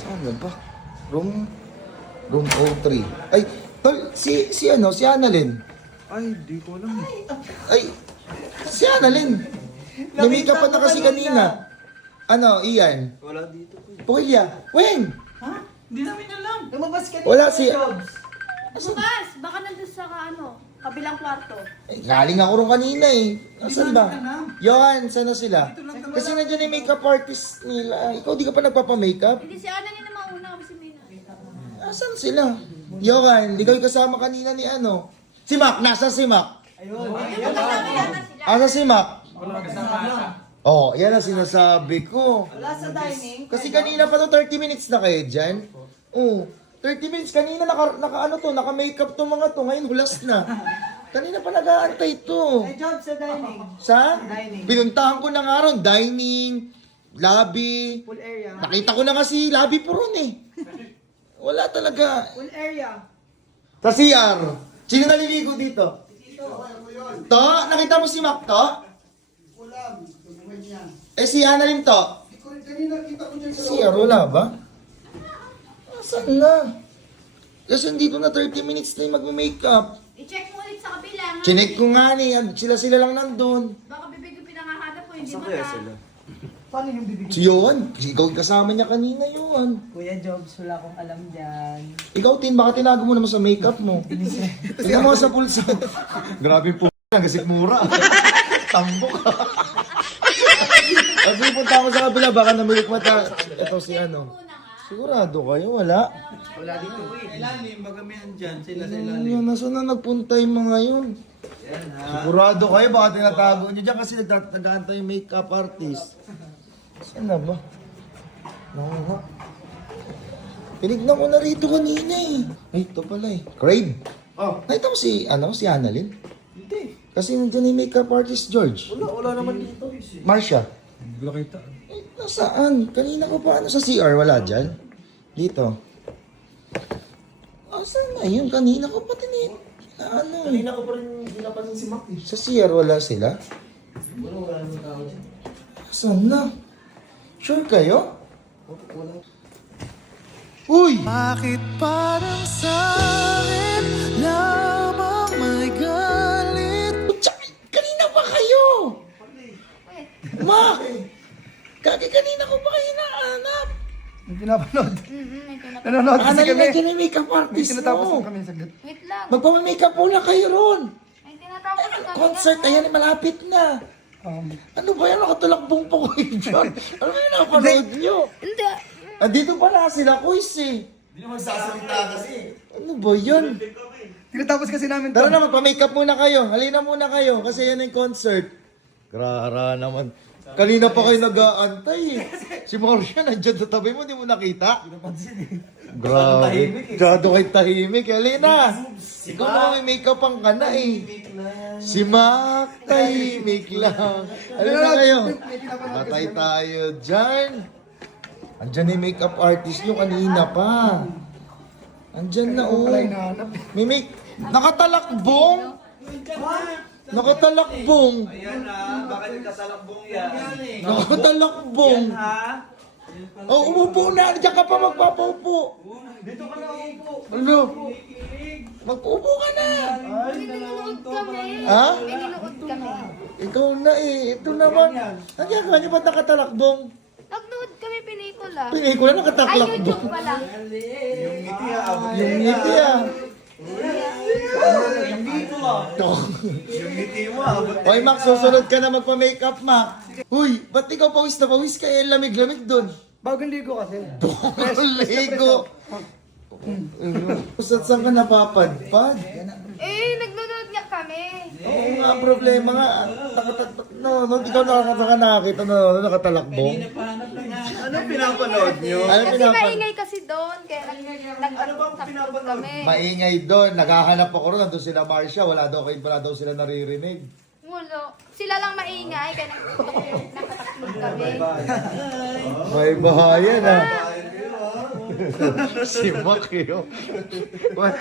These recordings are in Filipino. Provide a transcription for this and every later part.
Saan na ba? Room 03. Ay, tol, si Annalyn. Ay, di ko alam. Ay, si Annalyn. Namika pa na kasi kanina. Ano, Ian? Wala dito po. Pukilya. Wen! Ha? Hindi namin alam. Lumabas ka Wala dito, si- Jobs. Bukas, baka nandun sa kabilang kwarto. Eh, galing ako rin kanina eh. Asan ba? namin alam. Johan, saan na sila? Dito lang naman Kasi nandiyan yung makeup artist nila. Ikaw di ka pa nagpapamakeup? Hindi si Ana na mauna kami si Mina. Asan sila? Johan, ikaw yung kasama kanina ni ano? Si Mac, nasa si Mac? Ayun. Asa si Mac? Oh, yan ang sinasabi ko. Wala sa dining. Kasi kanina pa to 30 minutes na kayo dyan. Oh, 30 minutes kanina naka-makeup to mga to. Ngayon hulas na. Kanina pa nag-aantay to. Ay, Jobs sa dining. Sa? Dining. Pinuntahan ko na nga ron, dining, lobby. Pool area. Nakita ko na nga si lobby po ron eh. Wala talaga. Pool area. Sa CR. Sino naliligo dito? To? Nakita mo si Mac to? Eh si Annalyn to? CR, wala ba? Asan na? Kasi dito na 30 minutes na yung mag-makeup. I-check mo ulit sa kabilang. Chinek ko nga ni, sila lang nandun. Baka bibig yung pinangahanap mo, hindi Saan mo kaya na. sila? Paano yung bibigyan? Si Yohan, ikaw yung kasama niya kanina, Yohan. Kuya Jobs, wala akong alam dyan. Ikaw, Tin, baka tinago mo naman sa makeup mo. Tingnan mo sa pulsa. Grabe po, nagasip mura. Tambok. Kasi punta ako sa kabila, baka namilik mata. Ito si ano. Una nga. Sigurado kayo, wala. Wala dito po eh. Ilalim, magamihan dyan. Sila sa Ano ilalim. yan, nasaan na nagpunta yung mga yun? Yan ha. Sigurado kayo, baka tinatago niyo dyan kasi nag-aantay yung makeup artist. Saan na ba? Naku nga. Tinignan ko na rito kanina eh. Ay, ito pala eh. Crave. Oh, Nakita mo si Annalyn? hindi. Kasi nandiyan yung makeup artist George. Wala naman dito. Marcia. Hindi ko kita. Eh, nasaan? Kanina ko pa sa CR, wala dyan? Dito. Asan na yun? Kanina ko pa ano? Kanina ko pa rin pinapansin si Mac eh. Sa CR wala sila? Wala naman tao dyan. Asan na? Sure kayo? Wala. Uy! Bakit parang sa akin lamang may galit? Tsaka, kanina pa kayo? Mak! Kanina ko pa kayo naanap? Yung pinapanood. May tinatawag. Nanonood kasi Annalyn, kami. nandiyan yung makeup May artist tinatapos mo. lang kami saglit. Wait lang. Magpapamake muna kayo ron. May tinatawag sa kanila. Concert, ayan, malapit na. Ano ba yan? Nakatalakbong pa ko dyan. Ano ba yung napanood nyo? Hindi. Andito pala sila, Kuis eh. Hindi naman sasalita kasi. Ano ba yun? Tinatapos kasi namin Tara na, magpa-makeup muna kayo. Halina muna kayo kasi yan yung concert. Grara naman. Kanina pa kayo nag-aantay eh. Si Marcia nandiyan sa tabi mo, di mo nakita? Grabe. tahimik eh. Gado kay tahimik. Halina. Ikaw na may makeup ang kana eh. Si Mac, tahimik lang. Halina kayo. Patay tayo dyan. Andyan yung makeup artist nyo kanina pa. Andyan na oh. Mimik, nakatalakbong. Nakatalakbong. Ayan ha. Bakit nagkasalambong yan? Nakatalakbong. Ha? Oh, umupo na. Diyan ka pa magpapaupo. Dito ka na upo. Ano? Magpaupo ka na. Ay, Pinunood kami. Ha? Pinunood kami. Ikaw na eh. Ito naman. Nagyan ka niyo ba't nakatalakbong? Nagnood kami pelikula. Pelikula Ay, nakatalakbong. YouTube pala. yung ngiti ha. Yung ngiti ah. Yung dito ah. Ito. Yung ngiti mo ah. Oy, Mac, susunod ka na magpa-makeup, Mac. Huy, ba't ikaw pawis na pawis ka? Eh, lamig-lamig doon. Bagong ligo kasi. Ligo. Saan ka napapadpad? Eh, nagnonood nga kami. Oo nga, ang problema nga. Ikaw nakakita na nakatalakbong. Anong pinapanood nyo? Ano Kasi pinapad? maingay kasi doon. Kaya Ano bang pinapanood? kami. Maingay doon. Naghahanap ako ron. Nandun sila Marcia. Wala daw sila naririnig. Wala. Sila lang maingay. Kaya nakatakot kami. May bahayan ah. si Mac yun.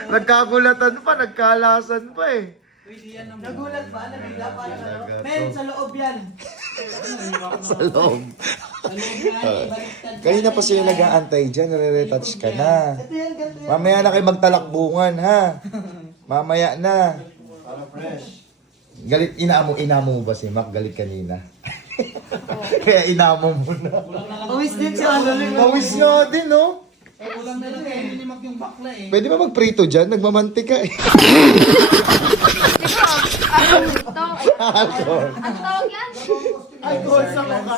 Nagkagulatan pa, nagkalasan pa eh. Pwede yan naman. Nagulat ba? Nabigla pa na ano? Talaga Men, to. sa loob yan. Sa loob. Kanina pa sila nag-aantay dyan, nare-retouch ka na. Ito yan, ganito yan. Mamaya na kayo magtalakbungan, ha? Mamaya na. Para fresh. Galit, inamo mo ba si Mac? Galit kanina. Kaya inamo mo na. Uwis din si Annalyn. Mawis nyo din, no? Kulang na lang kayo ni Mac yung bakla eh. Pwede ba magprito dyan? Nagmamantika eh. Ang tawag yan? Alcohol sa mukha.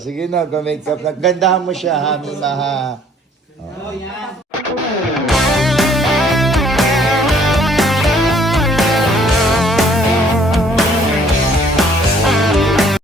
Sige na, makeup na. Gandahan mo siya, ha, Mima, ha? Oh, yan.